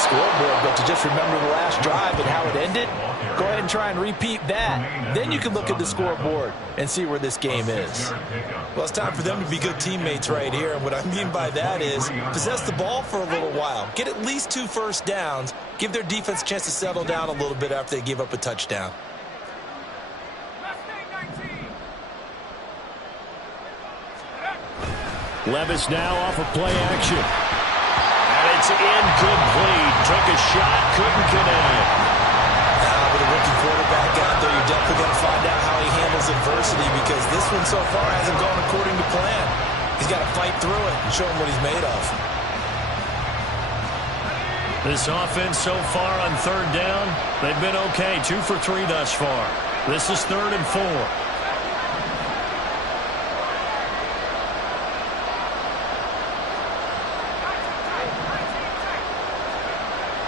scoreboard, but to just remember the last drive and how it ended, go ahead and try and repeat that. Then you can look at the scoreboard and see where this game is. Well, it's time for them to be good teammates right here. And what I mean by that is possess the ball for a little while. Get at least 2 first downs. Give their defense a chance to settle down a little bit after they give up a touchdown. Levis now off of play action. And it's incomplete. Took a shot, couldn't connect. With a rookie quarterback out there, you're definitely going to find out how he handles adversity, because this one so far hasn't gone according to plan. He's got to fight through it and show him what he's made of. This offense so far on third down, they've been okay. 2 for 3 thus far. This is 3rd and 4.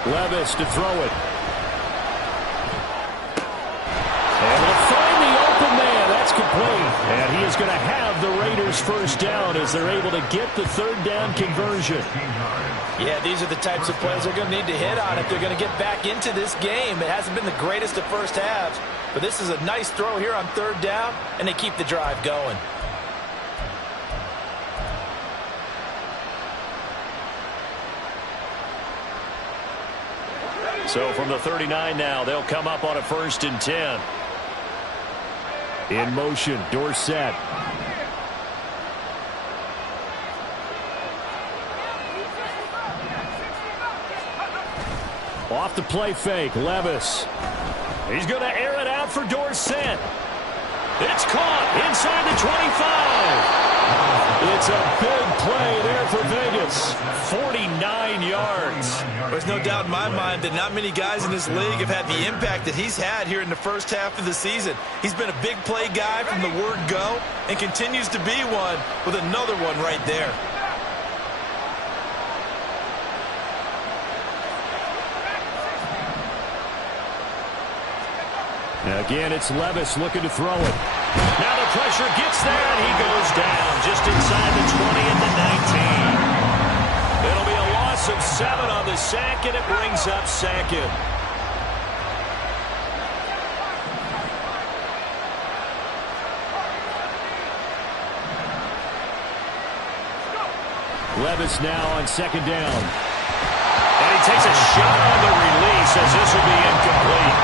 Levis to throw it. Able to find the open man. That's complete. And he is going to have the Raiders first down as they're able to get the 3rd down conversion. Yeah, these are the types of plays they're going to need to hit on if they're going to get back into this game. It hasn't been the greatest of first halves, but this is a nice throw here on 3rd down, and they keep the drive going. So from the 39 now, they'll come up on a 1st and 10. In motion, Dorsett. Off the play fake, Levis. He's going to air it out for Dorsett. It's caught inside the 25. It's a big play there for Vegas. 49 yards. There's no doubt in my mind that not many guys in this league have had the impact that he's had here in the first half of the season. He's been a big play guy from the word go and continues to be one with another one right there. Again, it's Levis looking to throw it. Now the pressure gets there, and he goes down just inside the 20 and the 19. It'll be a loss of 7 on the sack, and it brings up 2nd. Levis now on 2nd down. And he takes a shot on the release as this will be incomplete.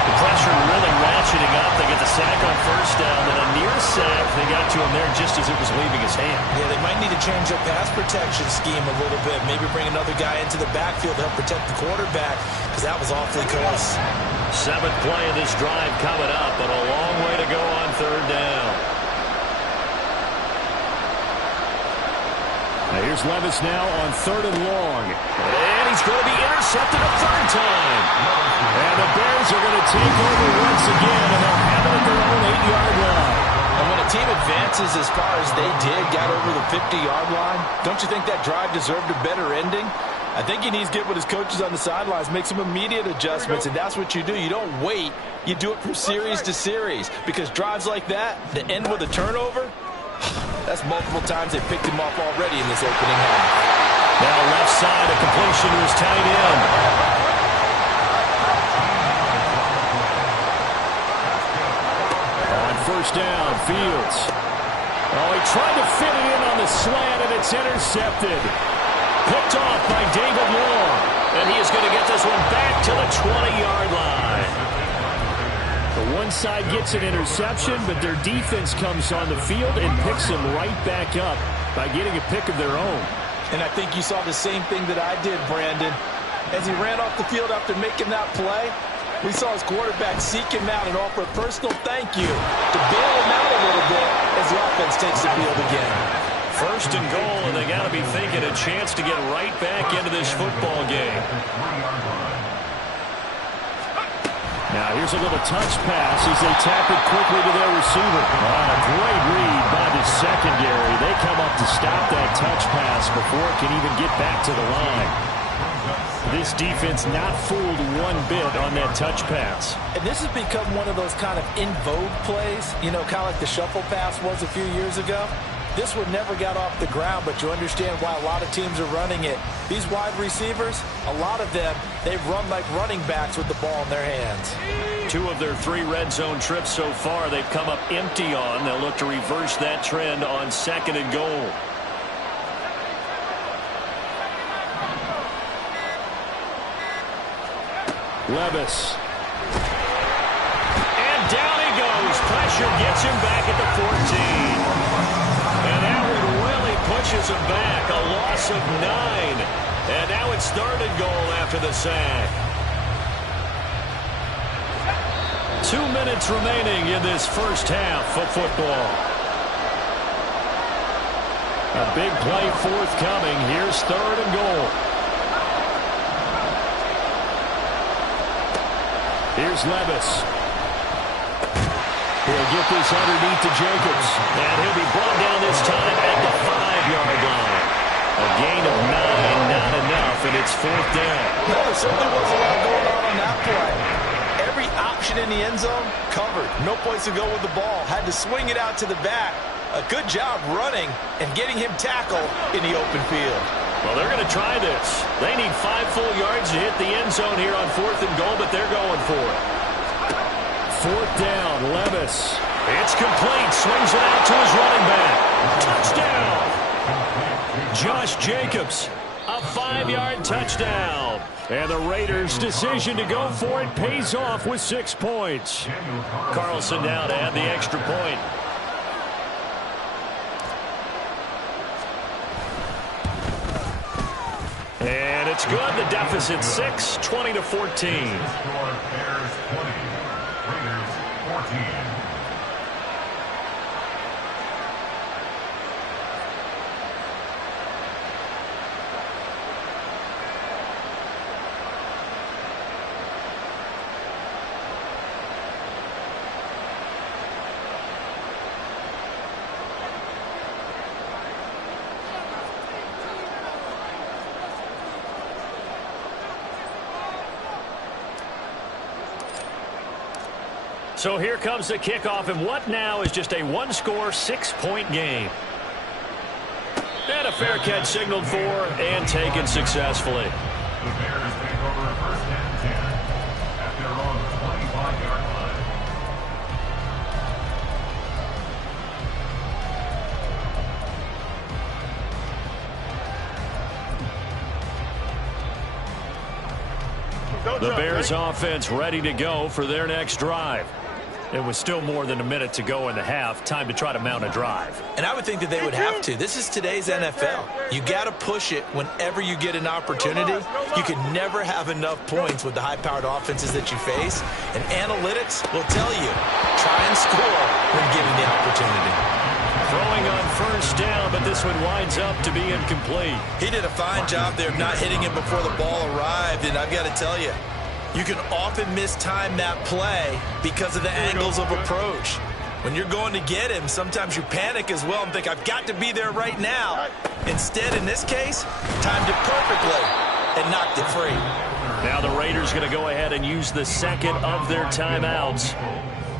The pressure really ratcheting up. They get the sack on 1st down, and a near sack. They got to him there just as it was leaving his hand. Yeah, they might need to change their pass protection scheme a little bit. Maybe bring another guy into the backfield to help protect the quarterback, because that was awfully close. 7th play of this drive coming up, but a long way to go on 3rd down. Now here's Levis now on 3rd and long. And he's going to be intercepted a 3rd time. And the Bears are going to take over once again, and they'll have it at their own 8-yard line. And when a team advances as far as they did, got over the 50-yard line, don't you think that drive deserved a better ending? I think he needs to get with his coaches on the sidelines, make some immediate adjustments, and that's what you do. You don't wait. You do it from series to series, because drives like that, that end with a turnover, that's multiple times they picked him off already in this opening half. Now left side, a completion to his tight end. On 1st down, Fields. Oh, he tried to fit it in on the slant, and it's intercepted. Picked off by David Long. And he is going to get this one back to the 20-yard line. The one side gets an interception, but their defense comes on the field and picks him right back up by getting a pick of their own. And I think you saw the same thing that I did, Brandon. As he ran off the field after making that play, we saw his quarterback seek him out and offer a personal thank you to bail him out a little bit as the offense takes the field again. 1st and goal, and they got to be thinking a chance to get right back into this football game. Now here's a little touch pass as they tap it quickly to their receiver. A great read by the secondary. They come up to stop that touch pass before it can even get back to the line. This defense not fooled one bit on that touch pass. And this has become one of those kind of in vogue plays, you know, kind of like the shuffle pass was a few years ago. This one never got off the ground, but you understand why a lot of teams are running it. These wide receivers, a lot of them, they've run like running backs with the ball in their hands. 2 of their 3 red zone trips so far they've come up empty on. They'll look to reverse that trend on 2nd and goal. Levis. And down he goes. Pressure gets him back at the 14. And that one really pushes him back. A loss of 9. And now it's 3rd and goal after the sack. 2 minutes remaining in this first half of football. A big play forthcoming. Here's 3rd and goal. Here's Levis. He'll get this underneath to Jacobs. And he'll be brought down this time at the 5-yard line. A gain of 9, not enough, and it's 4th down. No, there certainly was a lot going on that play. Every option in the end zone covered. No place to go with the ball. Had to swing it out to the back. A good job running and getting him tackled in the open field. Well, they're going to try this. They need 5 full yards to hit the end zone here on 4th and goal, but they're going for it. 4th down, Levis. It's complete. Swings it out to his running back. Touchdown! Josh Jacobs, a 5-yard touchdown. And the Raiders' decision to go for it pays off with 6 points. Carlson now to add the extra point. And it's good. The deficit 6, 20-14. So here comes the kickoff, and what now is just a 1-score, 6-point game. And a fair catch signaled for and taken successfully. The Bears take over first and 10 at their own 25-yard line. The Bears offense ready to go for their next drive. It was still more than a minute to go in the half. Time to try to mount a drive. And I would think that they would have to. This is today's NFL. You got to push it whenever you get an opportunity. You can never have enough points with the high-powered offenses that you face. And analytics will tell you, try and score when given the opportunity. Throwing on first down, but this one winds up to be incomplete. He did a fine job there of not hitting him before the ball arrived. And I've got to tell you, you can often mistime that play because of the angles of approach. When you're going to get him, sometimes you panic as well and think, I've got to be there right now. Instead, in this case, timed it perfectly and knocked it free. Now the Raiders going to go ahead and use the second of their timeouts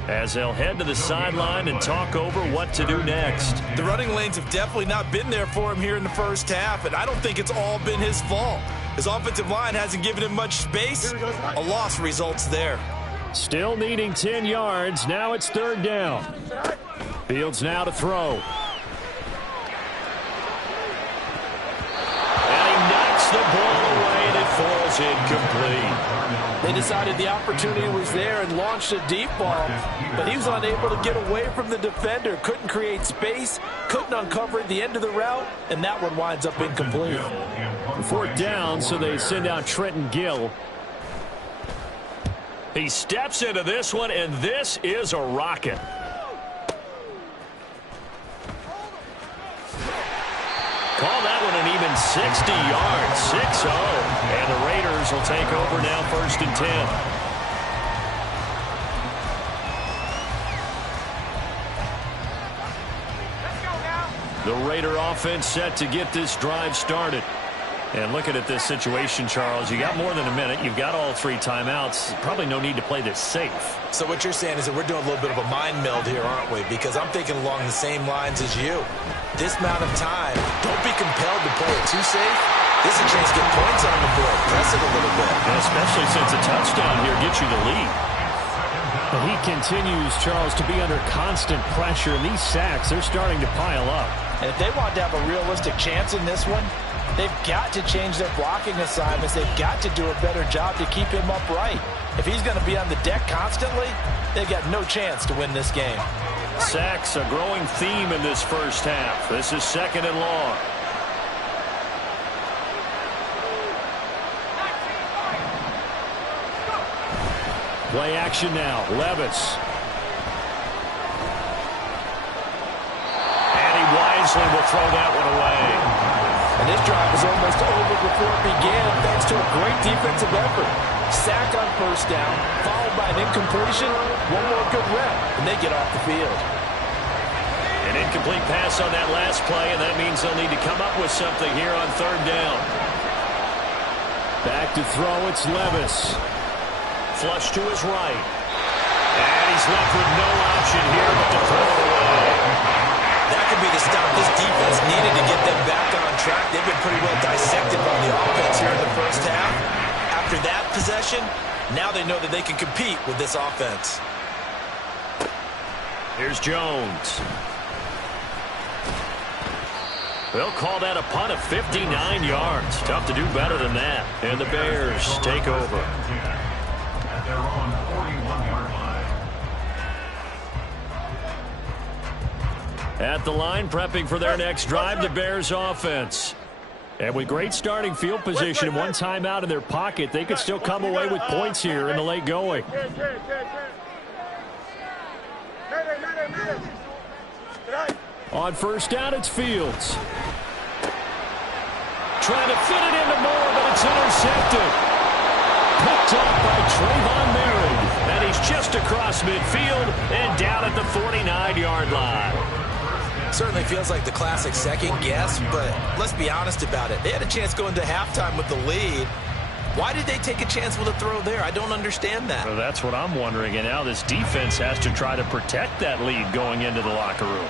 as they'll head to the sideline and talk over what to do next. The running lanes have definitely not been there for him here in the first half, and I don't think it's all been his fault. His offensive line hasn't given him much space. A loss results there. Still needing 10 yards. Now it's 3rd down. Fields now to throw. And he knocks the ball away, and it falls incomplete. They decided the opportunity was there and launched a deep ball, but he was unable to get away from the defender. Couldn't create space, couldn't uncover at the end of the route, and that one winds up incomplete. 4th down, so they send out Trenton Gill. He steps into this one, and this is a rocket. Call that one an even 60 yards, 6-0. And the Raiders will take over now 1st and 10. The Raider offense set to get this drive started. And looking at this situation, Charles, you got more than a minute. You've got all 3 timeouts. Probably no need to play this safe. So what you're saying is that we're doing a little bit of a mind meld here, aren't we? Because I'm thinking along the same lines as you. This amount of time, don't be compelled to play it too safe. This is a chance to get points on the board. Press it a little bit. And especially since a touchdown here gets you the lead. But he continues, Charles, to be under constant pressure. And these sacks, they're starting to pile up. And if they want to have a realistic chance in this one, they've got to change their blocking assignments. They've got to do a better job to keep him upright. If he's going to be on the deck constantly, they've got no chance to win this game. Sacks, a growing theme in this first half. This is 2nd and long. Play action now. Levis. And he wisely will throw that one away. And this drive was almost over before it began thanks to a great defensive effort. Sack on first down, followed by an incompletion, one more good rep, and they get off the field. An incomplete pass on that last play, and that means they'll need to come up with something here on 3rd down. Back to throw, it's Levis. Flush to his right. And he's left with no option here but to throw it away. That could be the stop this defense needed to get them back on track. They've been pretty well dissected by the offense here in the first half. After that possession, now they know that they can compete with this offense. Here's Jones. They'll call that a punt of 59 yards. Tough to do better than that. And the Bears take over. At their own 41-yard line. At the line, prepping for their next drive, the Bears offense. And with great starting field position and one timeout in their pocket, they could still come away with points here in the late going. On first down, it's Fields. Trying to fit it into Moore, but it's intercepted. Picked up by Trayvon Merritt. And he's just across midfield and down at the 49-yard line. Certainly feels like the classic second guess, but let's be honest about it. They had a chance going into halftime with the lead. Why did they take a chance with a throw there? I don't understand that. Well, that's what I'm wondering. And now this defense has to try to protect that lead going into the locker room.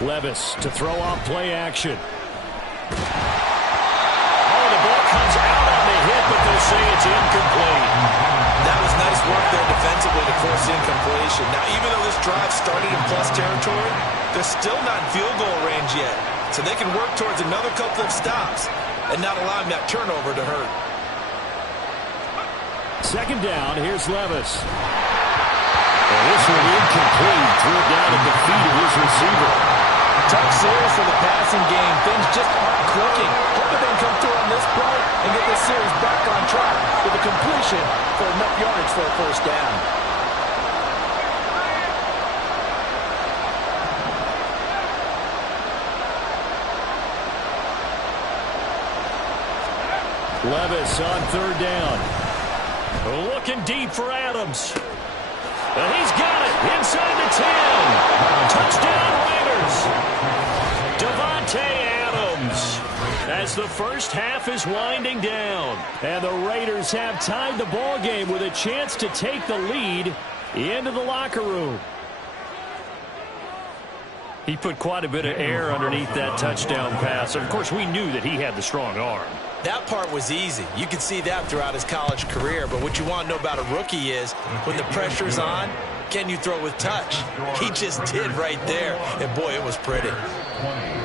Levis to throw off play action. Oh, the ball comes out on the hit, but they'll say it's incomplete. That was nice work there defensively to force incompletion. Now, even though this drive started in plus territory, they're still not in field goal range yet. So they can work towards another couple of stops and not allowing that turnover to hurt. 2nd down, here's Levis. And this one incomplete. Threw it down at the feet of his receiver. Tough series for the passing game. Things just aren't clicking. Hoping they can come through on this play and get this series back on track with a completion for enough yardage for a first down. Levis on 3rd down. Looking deep for Adams. And he's got it inside the 10. Touchdown Raiders. Davante Adams. As the first half is winding down. And the Raiders have tied the ball game with a chance to take the lead into the locker room. He put quite a bit of air underneath that touchdown pass. Of course, we knew that he had the strong arm. That part was easy. You could see that throughout his college career. But what you want to know about a rookie is when the pressure's on, can you throw with touch? He just did right there. And, boy, it was pretty.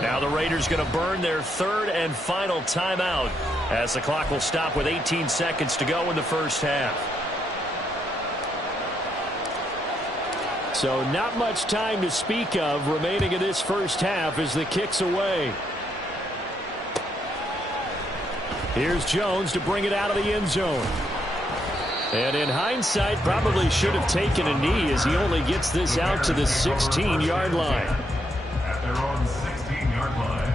Now the Raiders going to burn their 3rd and final timeout as the clock will stop with 18 seconds to go in the first half. So not much time to speak of remaining in this first half as the kick's away. Here's Jones to bring it out of the end zone. And in hindsight, probably should have taken a knee as he only gets this out to the 16-yard line. At their own 16-yard line.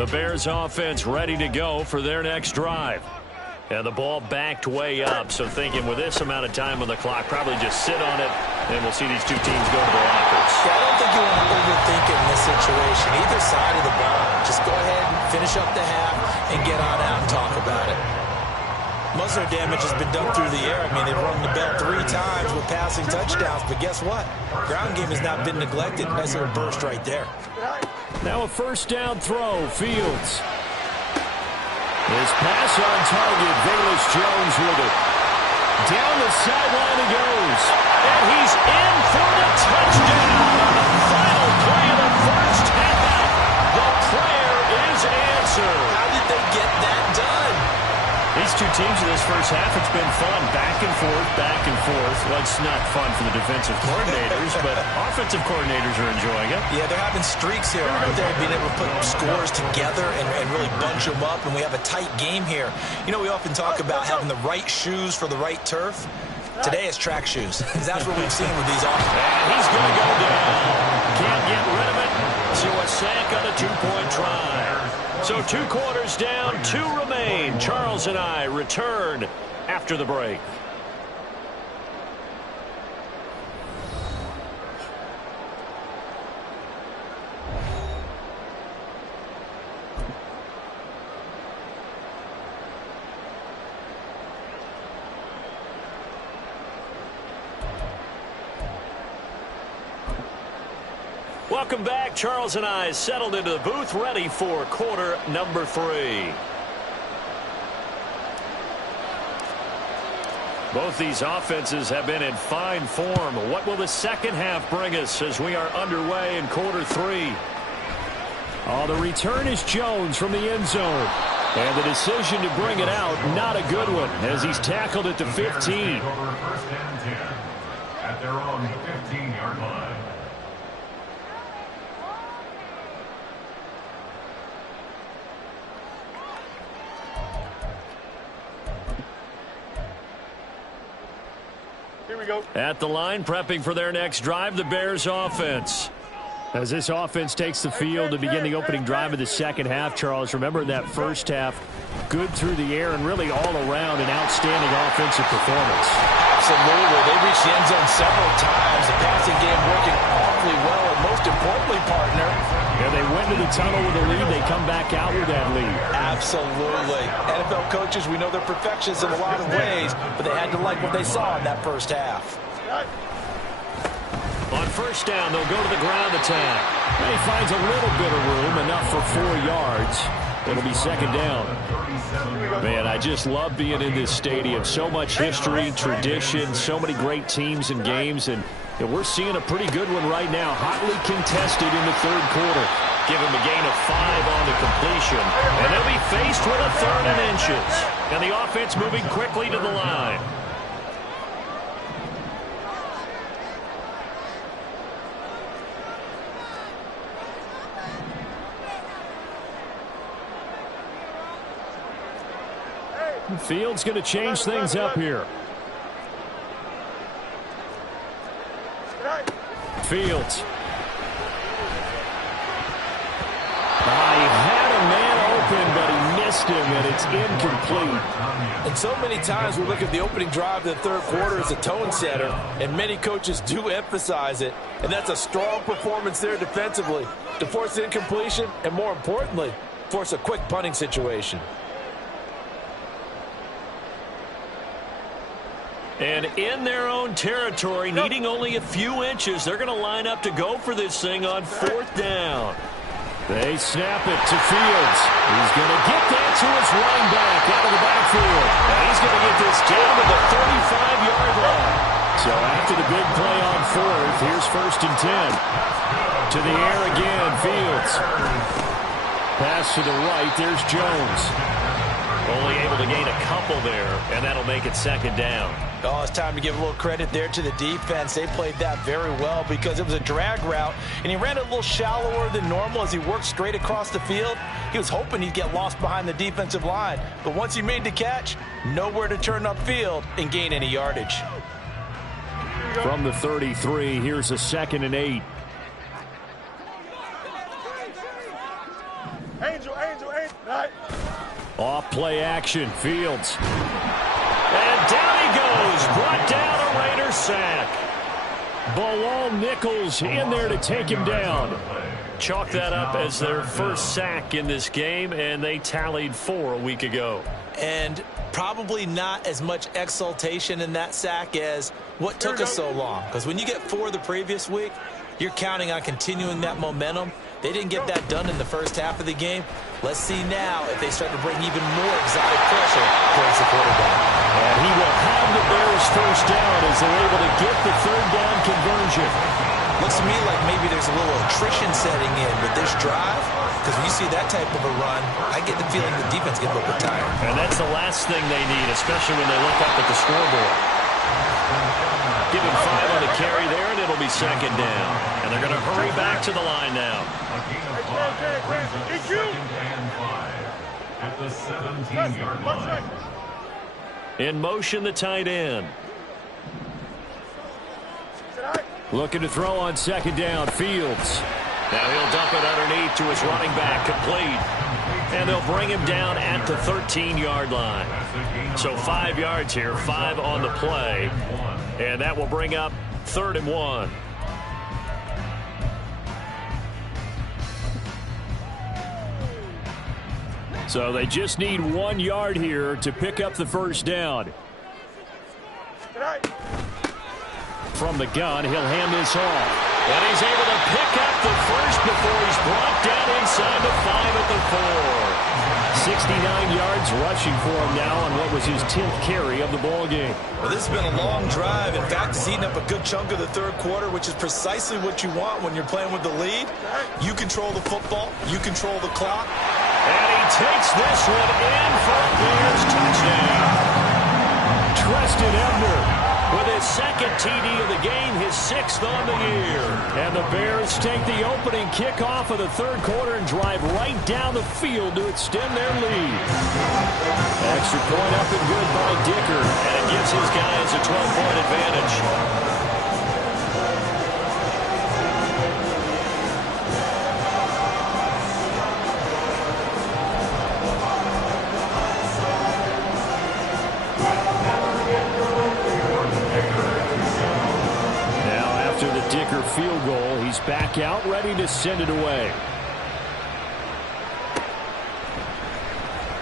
The Bears offense ready to go for their next drive. And the ball backed way up, so thinking with this amount of time on the clock, probably just sit on it, and we'll see these two teams go to the lockers. Yeah, I don't think you want to overthink it in this situation. Either side of the ball. Just go ahead and finish up the half and get on out and talk about it. Most of their damage has been done through the air. I mean, they've rung the bell 3 times with passing touchdowns, but guess what? Ground game has not been neglected. Nice little burst right there. Now a first down throw. Fields. His pass on target. Velus Jones with it. Down the sideline he goes. And he's in for the touchdown on the final play of the first half. The prayer is answered. How did they get that done? These two teams in this first half, it's been fun. Back and forth, back and forth. Well, it's not fun for the defensive coordinators, but offensive coordinators are enjoying it. Yeah, they're having streaks here, aren't they? Being able to put scores together and really bunch them up, and we have a tight game here. You know, we often talk about having the right shoes for the right turf. Today it's track shoes. That's what we've seen with these offenses. And he's going to go down. Can't get rid of it. So a sack on a 2-point try. So 2 quarters down, 2 remain. Charles and I return after the break. Welcome back. Charles and I settled into the booth, ready for quarter number 3. Both these offenses have been in fine form. What will the second half bring us as we are underway in quarter 3? Oh, the return is Jones from the end zone. And the decision to bring it out, not a good one, as he's tackled at the 15. First and 10 at their own 15-yard line. At the line, prepping for their next drive, the Bears offense. As this offense takes the field to begin the opening drive of the second half, Charles, remember that first half, good through the air and really all around an outstanding offensive performance. Absolutely. They reached the end zone several times. The passing game working awfully well, and most importantly, partner, yeah, they went to the tunnel with a lead. They come back out with that lead. Absolutely. NFL coaches, we know they're perfectionists in a lot of ways, but they had to like what they saw in that first half. On first down, they'll go to the ground attack. And he finds a little bit of room, enough for 4 yards. It'll be second down. Man, I just love being in this stadium. So much history, tradition, so many great teams and games, and we're seeing a pretty good one right now. Hotly contested in the third quarter. Give him a gain of 5 on the completion. And they'll be faced with a 3rd and inches. And the offense moving quickly to the line. Fields going to change things up here. Fields. He had a man open, but he missed him, and it's incomplete. And so many times we look at the opening drive of the third quarter as a tone setter, and many coaches do emphasize it, and that's a strong performance there defensively to force incompletion and, more importantly, force a quick punting situation. And in their own territory, needing only a few inches, they're going to line up to go for this thing on 4th down. They snap it to Fields. He's going to get that to his running back out of the backfield. And he's going to get this down to the 35-yard line. So after the big play on 4th, here's 1st and 10. To the air again, Fields. Pass to the right, there's Jones. Only able to gain a couple there, and that'll make it second down. Oh, it's time to give a little credit there to the defense. They played that very well because it was a drag route, and he ran it a little shallower than normal as he worked straight across the field. He was hoping he'd get lost behind the defensive line, but once he made the catch, nowhere to turn upfield and gain any yardage. From the 33, here's a 2nd and 8. Angel. Off play action, Fields. And down he goes, brought down a Raider sack. Bilal Nichols in there to take him down. Chalk that up as their first sack in this game, and they tallied 4 a week ago. And probably not as much exultation in that sack as what took us so long. Because when you get 4 the previous week, you're counting on continuing that momentum. They didn't get that done in the first half of the game. Let's see now if they start to bring even more exotic pressure towards the quarterback. And he will have the Bears first down as they're able to get the third down conversion. Looks to me like maybe there's a little attrition setting in with this drive. Because when you see that type of a run, I get the feeling the defense gets a little bit tired. And that's the last thing they need, especially when they look up at the scoreboard. Give him 5 on the carry there, and it'll be second down. And they're going to hurry back to the line now. A gain of 5 brings up second and 5 at the 17-yard line. In motion, the tight end. Looking to throw on second down, Fields. Now he'll dump it underneath to his running back, complete. And they'll bring him down at the 13-yard line. So 5 yards here, 5 on the play. And that will bring up 3rd and 1. So they just need 1 yard here to pick up the first down. From the gun, he'll hand this off. And he's able to pick up the first before he's brought down inside the 5 at the 4. 69 yards rushing for him now on what was his 10th carry of the ball game. Well, this has been a long drive. In fact, he's eaten up a good chunk of the third quarter, which is precisely what you want when you're playing with the lead. You control the football. You control the clock. And he takes this one in for a Bears touchdown. Treston Ebner with his second TD of the game, his 6th on the year. And the Bears take the opening kickoff of the third quarter and drive right down the field to extend their lead. Extra point up and good by Dicker, and it gives his guys a 12-point advantage. Field goal. He's back out, ready to send it away.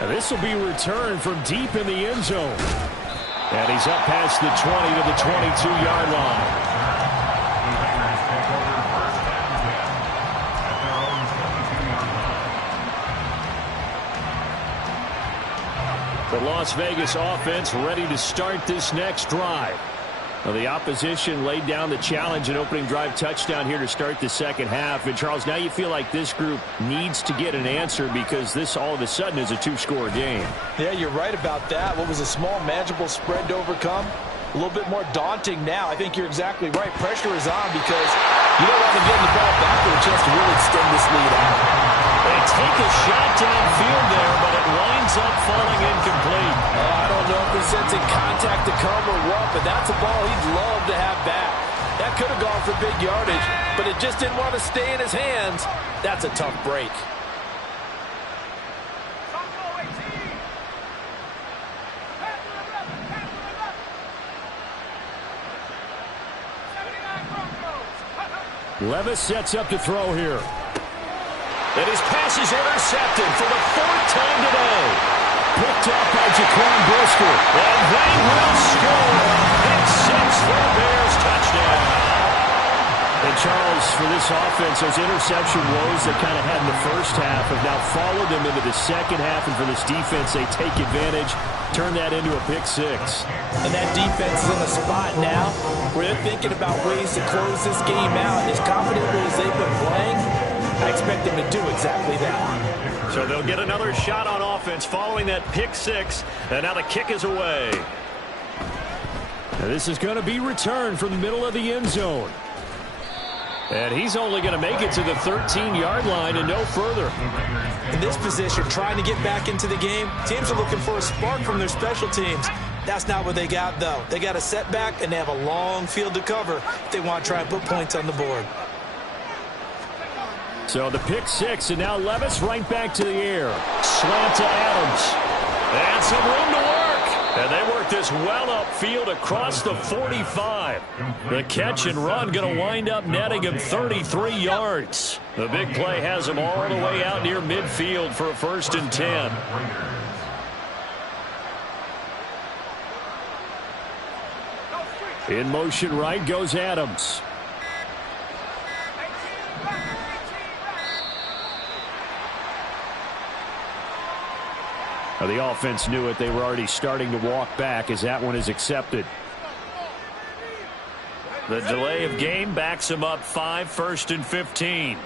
And this will be returned from deep in the end zone. And he's up past the 20 to the 22-yard line. The Las Vegas offense ready to start this next drive. Well, the opposition laid down the challenge and opening drive touchdown here to start the second half. And, Charles, now you feel like this group needs to get an answer because this all of a sudden is a 2-score game. Yeah, you're right about that. What was a small, manageable spread to overcome? A little bit more daunting now. I think you're exactly right. Pressure is on because you don't want to get the ball back with a chance to really extend this lead out. They take a shot downfield there, but it winds up falling incomplete. I don't know if he's sensing contact to come or what, but that's a ball he'd love to have back. That could have gone for big yardage, but it just didn't want to stay in his hands. That's a tough break. Levis sets up to throw here. And his pass is intercepted for the 4th time today. Picked up by Jaquan Brisker. And they will score. Pick 6 for the Bears touchdown. And Charles, for this offense, those interception woes they kind of had in the first half have now followed them into the second half. And for this defense, they take advantage, turn that into a pick 6. And that defense is in a spot now where they're thinking about ways to close this game out. And as confidently as they've been playing, I expect them to do exactly that. So they'll get another shot on offense following that pick 6. And now the kick is away. And this is going to be returned from the middle of the end zone. And he's only going to make it to the 13-yard line and no further. In this position, trying to get back into the game, teams are looking for a spark from their special teams. That's not what they got, though. They got a setback, and they have a long field to cover if they want to try and put points on the board. So the pick six, and now Levis right back to the air. Slant to Adams. And some room to work. And they work this well upfield across the 45. The catch and run going to wind up netting him 33 yards. The big play has him all the way out near midfield for a 1st and 10. In motion right goes Adams. The offense knew it. They were already starting to walk back as that one is accepted. The delay of game backs him up 5, 1st and 15.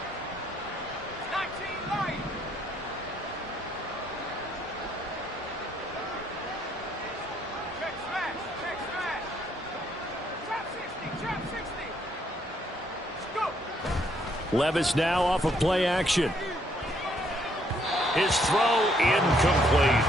Levis now off of play action. His throw incomplete.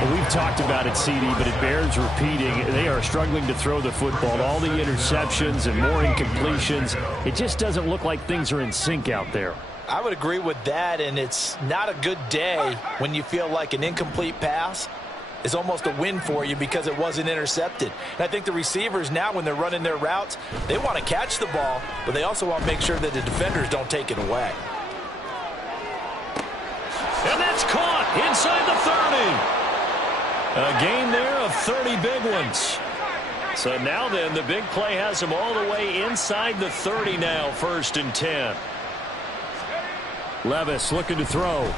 Well, we've talked about it, CD, but it bears repeating. They are struggling to throw the football. All the interceptions and more incompletions. It just doesn't look like things are in sync out there. I would agree with that, and it's not a good day when you feel like an incomplete pass is almost a win for you because it wasn't intercepted. And I think the receivers now, when they're running their routes, they want to catch the ball, but they also want to make sure that the defenders don't take it away. And that's caught inside the 30. A gain there of 30 big ones. So now then, the big play has him all the way inside the 30 now, 1st and 10. Levis looking to throw.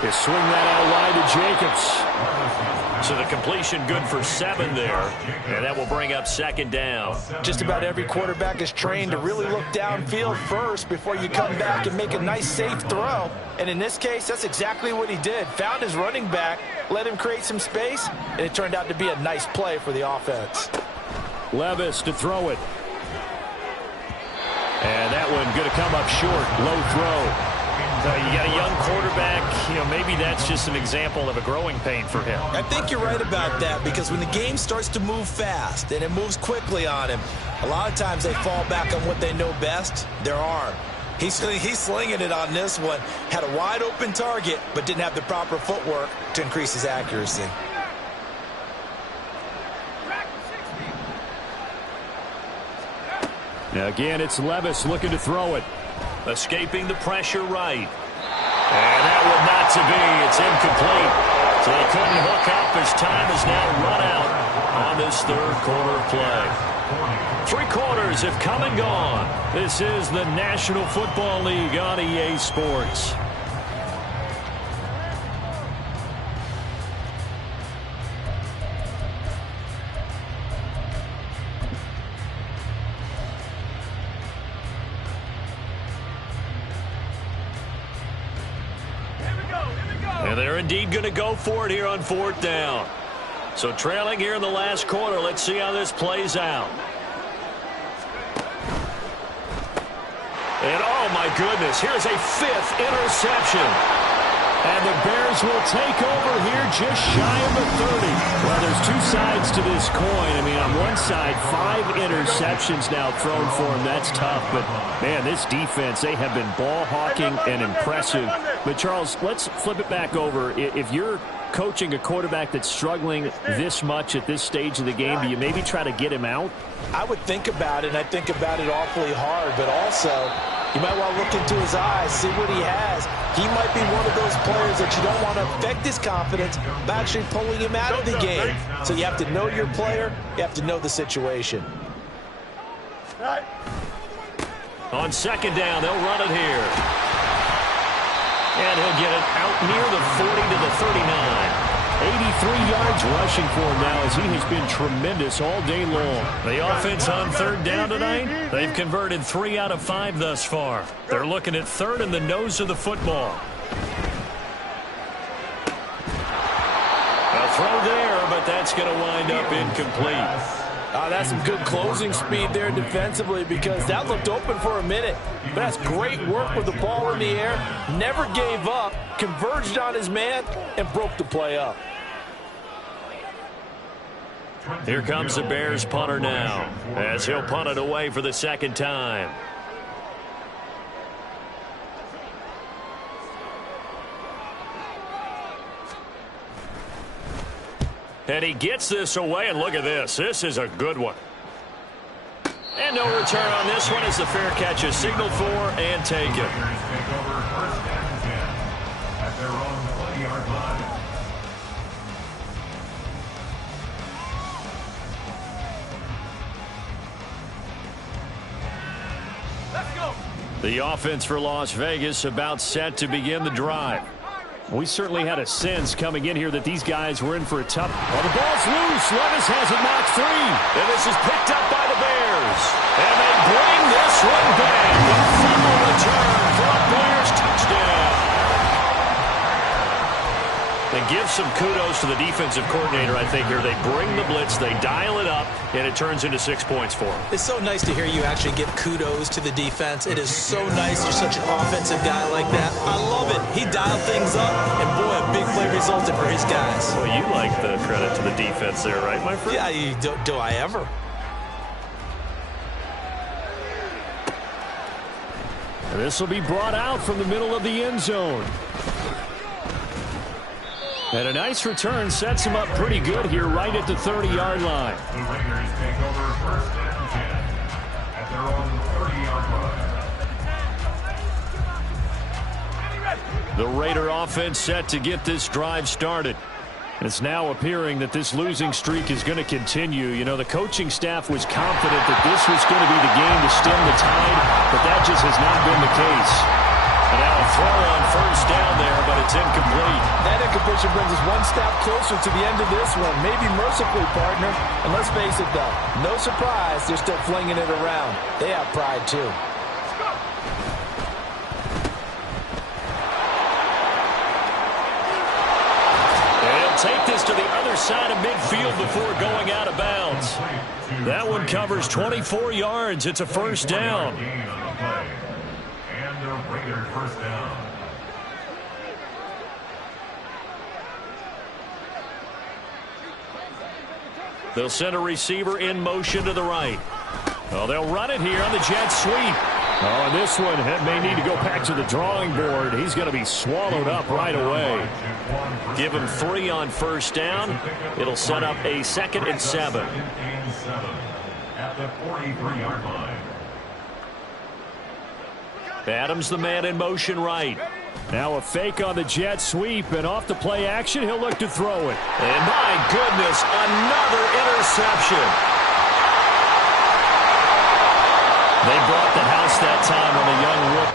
They swing that out wide to Jacobs. So the completion good for 7 there. And that will bring up 2nd down. Just about every quarterback is trained to really look downfield first before you come back and make a nice, safe throw. And in this case, that's exactly what he did. Found his running back, let him create some space, and it turned out to be a nice play for the offense. Levis to throw it. And that one going to come up short. Low throw. You got a young quarterback, maybe that's just an example of a growing pain for him. I think you're right about that, because when the game starts to move fast and it moves quickly on him, a lot of times they fall back on what they know best, their arm. He's slinging it on this one. Had a wide open target, but didn't have the proper footwork to increase his accuracy. Now again, it's Levis looking to throw it. Escaping the pressure right. And that one not to be. It's incomplete. So they couldn't hook up as time has now run out on this 3rd quarter play. 3 quarters have come and gone. This is the National Football League on EA Sports. And they're indeed going to go for it here on 4th down. So trailing here in the last quarter. Let's see how this plays out. And oh my goodness, here's a 5th interception. And the Bears will take over here just shy of the 30. Well, there's 2 sides to this coin. I mean, on one side, 5 interceptions now thrown for him. That's tough. But, man, this defense, they have been ball hawking and impressive. But, Charles, let's flip it back over. If you're coaching a quarterback that's struggling this much at this stage of the game, do you maybe try to get him out? I would think about it, and I think about it awfully hard. But also, you might want to look into his eyes, see what he has. He might be one of those players that you don't want to affect his confidence by actually pulling him out of the game. So you have to know your player. You have to know the situation. On 2nd down, they'll run it here. And he'll get it out near the 40 to the 39. 83 yards rushing for him now as he has been tremendous all day long. The offense on 3rd down tonight, they've converted 3 out of 5 thus far. They're looking at 3rd in the nose of the football. A throw there, but that's going to wind up incomplete. That's some good closing speed there defensively, because that looked open for a minute. But that's great work with the ball in the air. Never gave up, converged on his man, and broke the play up. Here comes the Bears punter now as he'll punt it away for the 2nd time. And he gets this away, and look at this. This is a good one. And no return on this one as the fair catch is signaled for and taken. Take over first and 10 at their own 20-yard line. The offense for Las Vegas about set to begin the drive. We certainly had a sense coming in here that these guys were in for a tough. Well, the ball's loose. Levis has it knocked free. And this is picked up by the Bears. And they bring this one back. A fumble return for a Bears touchdown. They give some kudos to the defensive coordinator, I think, here. They bring the blitz, they dial it up, and it turns into 6 points for them. It's so nice to hear you actually give kudos to the defense. It is so nice you're such an offensive guy like that. I love it. He dialed things up, and boy, a big play resulted for his guys. Well, you like the credit to the defense there, right, my friend? Yeah, do I ever? And this will be brought out from the middle of the end zone. And a nice return sets him up pretty good here right at the 30-yard line. The Raiders take over first and 10 at their own 30-yard line. The Raider offense set to get this drive started. It's now appearing that this losing streak is going to continue. You know, the coaching staff was confident that this was going to be the game to stem the tide, but that just has not been the case. And now a throw on first down there, but it's incomplete. That incompletion brings us one step closer to the end of this one. Maybe mercifully, partner. And let's face it, though, no surprise, they're still flinging it around. They have pride, too. Take this to the other side of midfield before going out of bounds. That one covers 24 yards. It's a first down. And a Raider first down. They'll send a receiver in motion to the right. Oh, they'll run it here on the jet sweep. Oh, and this one may need to go back to the drawing board. He's going to be swallowed up right away. Give him 3 on first down. It'll set up a 2nd and 7. At the 43-yard line. Adams, the man in motion right. Now a fake on the jet sweep, and off the play action, he'll look to throw it. And my goodness, another interception. They brought the house that time on the young rookie.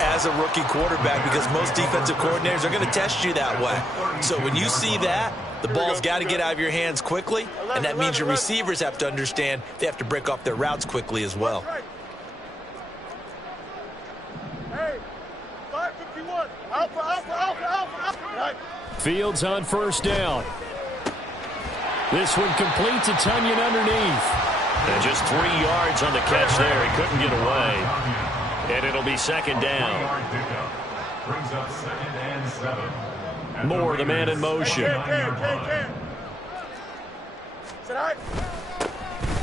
As a rookie quarterback, because most defensive coordinators are going to test you that way. So when you see that, the ball's got to get out of your hands quickly, and that means your receivers have to understand they have to break off their routes quickly as well. Fields on first down. This one completes a Tunyon underneath. And just 3 yards on the catch there. He couldn't get away. And it'll be 2nd down. Brings up 2nd and 7. Moore, the man in motion.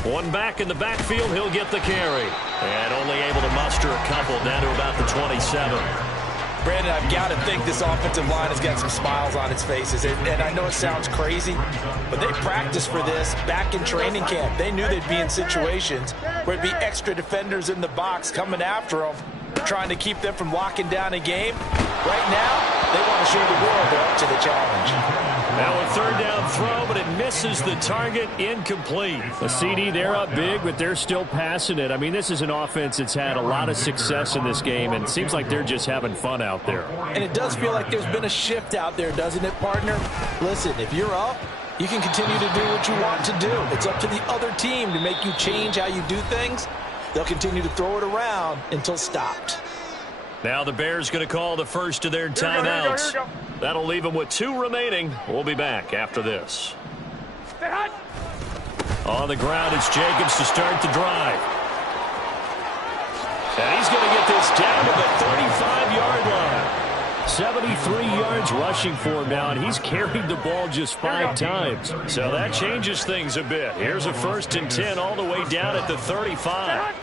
One back in the backfield, he'll get the carry. And only able to muster a couple down to about the 27. Brandon, I've got to think this offensive line has got some smiles on its faces. And I know it sounds crazy, but they practiced for this back in training camp. They knew they'd be in situations where there'd be extra defenders in the box coming after them, trying to keep them from locking down a game. Right now, they want to show the world they're up to the challenge. Now a 3rd down throw, but it misses the target, incomplete. The CD, they're up big, but they're still passing it. I mean, this is an offense that's had a lot of success in this game, and it seems like they're just having fun out there. And it does feel like there's been a shift out there, doesn't it, partner? Listen, if you're up, you can continue to do what you want to do. It's up to the other team to make you change how you do things. They'll continue to throw it around until stopped. Now the Bears going to call the first of their timeouts. That'll leave them with 2 remaining. We'll be back after this. On the ground, it's Jacobs to start the drive. And he's going to get this down to the 35-yard line. 73 yards rushing for him now, and he's carried the ball just 5 times. So that changes things a bit. Here's a 1st and 10 all the way down at the 35.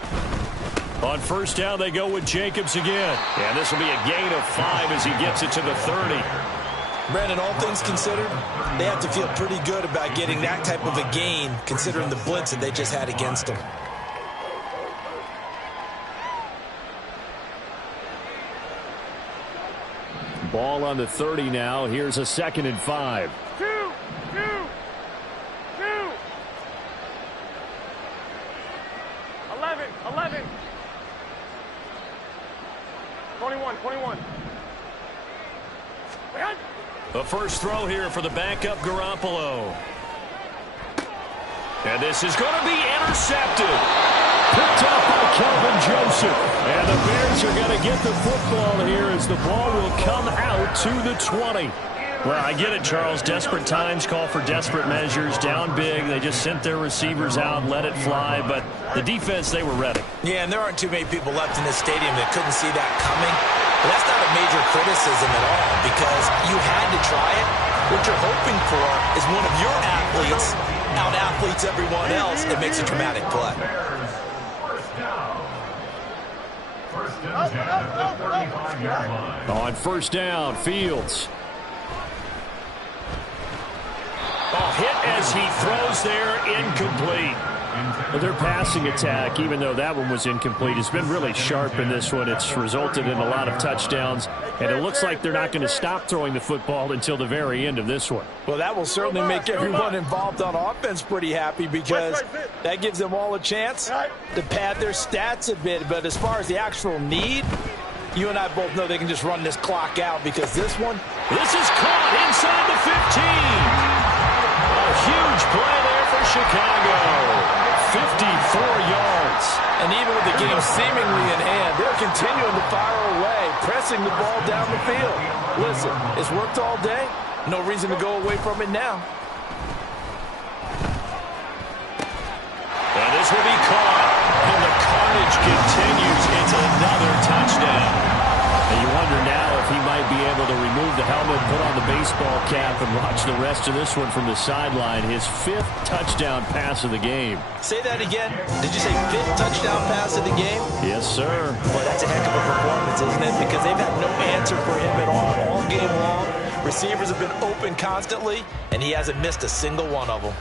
On first down, they go with Jacobs again. And this will be a gain of 5 as he gets it to the 30. Brandon, all things considered, they have to feel pretty good about getting that type of a gain, considering the blitz that they just had against them. Ball on the 30 now. Here's a 2nd and 5. 2. 11. 21. The first throw here for the backup Garoppolo. And this is going to be intercepted. Picked up by Kelvin Joseph. And the Bears are going to get the football here as the ball will come out to the 20. Well, I get it, Charles. Desperate times call for desperate measures. Down big. They just sent their receivers out, let it fly. But the defense, they were ready. Yeah, and there aren't too many people left in this stadium that couldn't see that coming. But that's not a major criticism at all because you had to try it. What you're hoping for is one of your athletes out-athletes everyone else and makes a dramatic play. On first down, Fields. Hit as he throws there, incomplete. Their passing attack, even though that one was incomplete, has been really sharp in this one. It's resulted in a lot of touchdowns, and it looks like they're not going to stop throwing the football until the very end of this one. Well, that will certainly make everyone involved on offense pretty happy because that gives them all a chance to pad their stats a bit. But as far as the actual need, you and I both know they can just run this clock out because this is caught inside the 15. A huge play there for Chicago. 54 yards. And even with the game seemingly in hand, they're continuing to fire away, pressing the ball down the field. Listen, it's worked all day. No reason to go away from it now. And this will be caught. And the carnage continues. It's another touchdown. And you wonder now if he might be able to remove the helmet, put on the baseball cap, and watch the rest of this one from the sideline. His 5th touchdown pass of the game. Say that again. Did you say 5th touchdown pass of the game? Yes, sir. Boy, that's a heck of a performance, isn't it? Because they've had no answer for him at all game long. Receivers have been open constantly, and he hasn't missed a single one of them.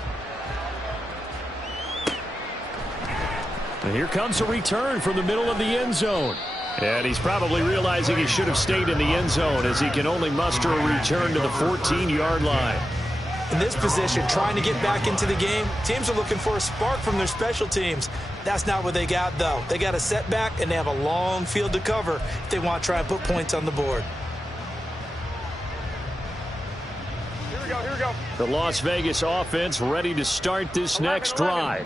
And here comes a return from the middle of the end zone. And he's probably realizing he should have stayed in the end zone as he can only muster a return to the 14-yard line. In this position, trying to get back into the game, teams are looking for a spark from their special teams. That's not what they got, though. They got a setback, and they have a long field to cover if they want to try and put points on the board. Here we go. The Las Vegas offense ready to start this next drive.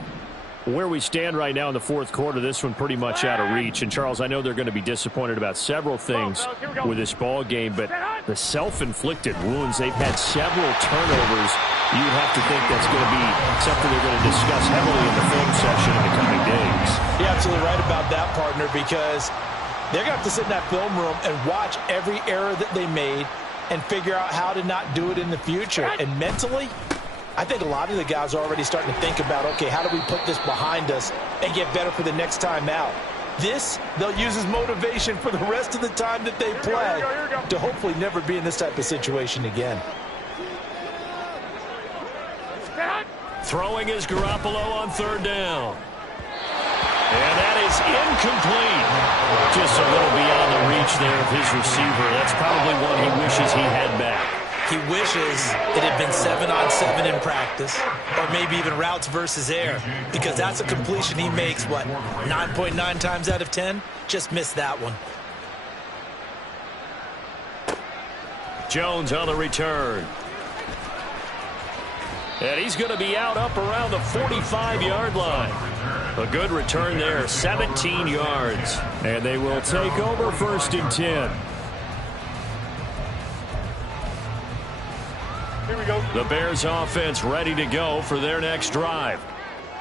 Where we stand right now in the 4th quarter, this one pretty much out of reach. And, Charles, I know they're going to be disappointed about several things with this ball game, but the self-inflicted wounds, they've had several turnovers. You'd have to think that's going to be something they're going to discuss heavily in the film session in the coming days. You're absolutely right about that, partner, because they're going to have to sit in that film room and watch every error that they made and figure out how to not do it in the future. And mentally, I think a lot of the guys are already starting to think about, okay, how do we put this behind us and get better for the next time out? This, they'll use as motivation for the rest of the time that they play to hopefully never be in this type of situation again. Throwing is Garoppolo on 3rd down. And that is incomplete. Just a little beyond the reach there of his receiver. That's probably one he wishes he had back. He wishes it had been 7-on-7 in practice, or maybe even routes versus air, because that's a completion he makes, 9.9 times out of 10? Just missed that one. Jones on the return. And he's going to be out up around the 45-yard line. A good return there, 17 yards. And they will take over 1st and 10. Here we go. The Bears offense ready to go for their next drive.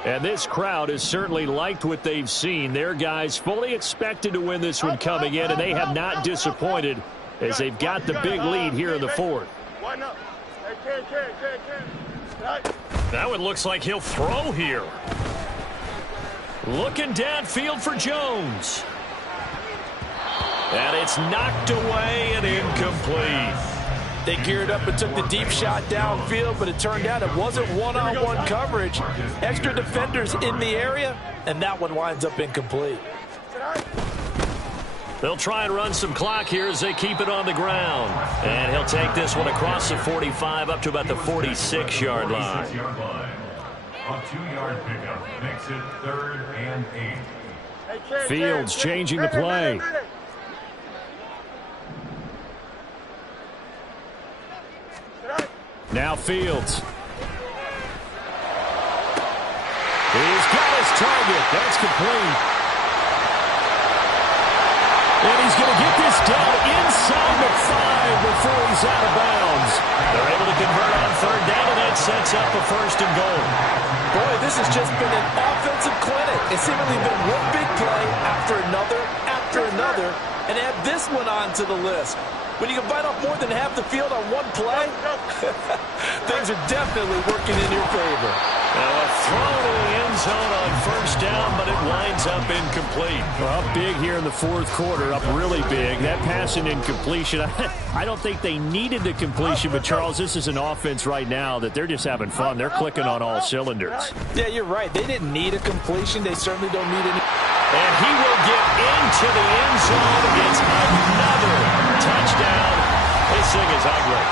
And this crowd has certainly liked what they've seen. Their guys fully expected to win this one coming in, and they have not disappointed as they've got the big lead here in the fourth. That one looks like he'll throw here. Looking downfield for Jones. And it's knocked away and incomplete. They geared up and took the deep shot downfield, but it turned out it wasn't one-on-one coverage. Extra defenders in the area, and that one winds up incomplete. They'll try and run some clock here as they keep it on the ground. And he'll take this one across the 45 up to about the 46-yard line. A 2-yard pickup makes it 3rd and 8. Fields changing the play. Now Fields. He's got his target. That's complete. And he's going to get this down inside the 5 before he's out of bounds. They're able to convert on 3rd down, and that sets up a 1st and goal. Boy, this has just been an offensive clinic. It's seemingly been one big play after another, and add this one onto the list. When you can bite off more than half the field on one play, things are definitely working in your favor. Now a throw to the end zone on 1st down, but it winds up incomplete. Well, up big here in the 4th quarter, up really big. That pass and incompletion, I don't think they needed the completion, but Charles, this is an offense right now that they're just having fun. They're clicking on all cylinders. Yeah, you're right. They didn't need a completion. They certainly don't need any. And he will get into the end zone. It's another touchdown. This thing is ugly.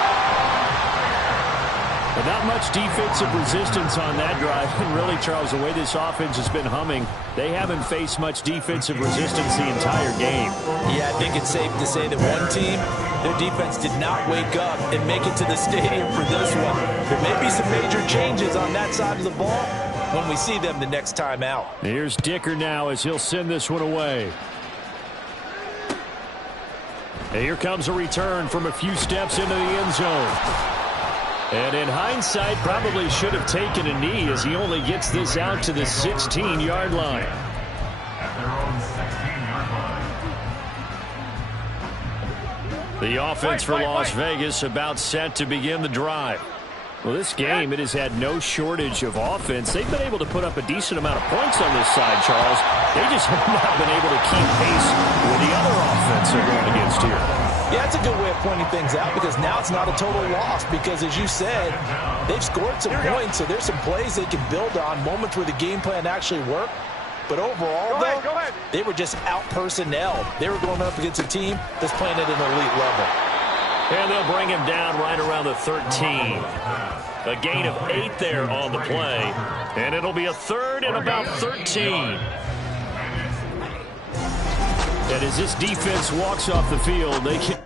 But not much defensive resistance on that drive. And really, Charles, the way this offense has been humming, they haven't faced much defensive resistance the entire game. Yeah, I think it's safe to say that one team, their defense did not wake up and make it to the stadium for this one. There may be some major changes on that side of the ball when we see them the next time out. Here's Dicker now as he'll send this one away. And here comes a return from a few steps into the end zone. And in hindsight, probably should have taken a knee as he only gets this out to the 16-yard line. At their own 16-yard line. The offense for Las Vegas about set to begin the drive. Well, this game, it has had no shortage of offense. They've been able to put up a decent amount of points on this side, Charles. They just have not been able to keep pace with the other offense they're going against here. Yeah, it's a good way of pointing things out because now it's not a total loss because, as you said, they've scored some points, so there's some plays they can build on, moments where the game plan actually worked. But overall, they were just out-personnelled. They were going up against a team that's playing at an elite level. And they'll bring him down right around the 13. A gain of 8 there on the play. And it'll be a 3rd and about 13. And as this defense walks off the field, they can...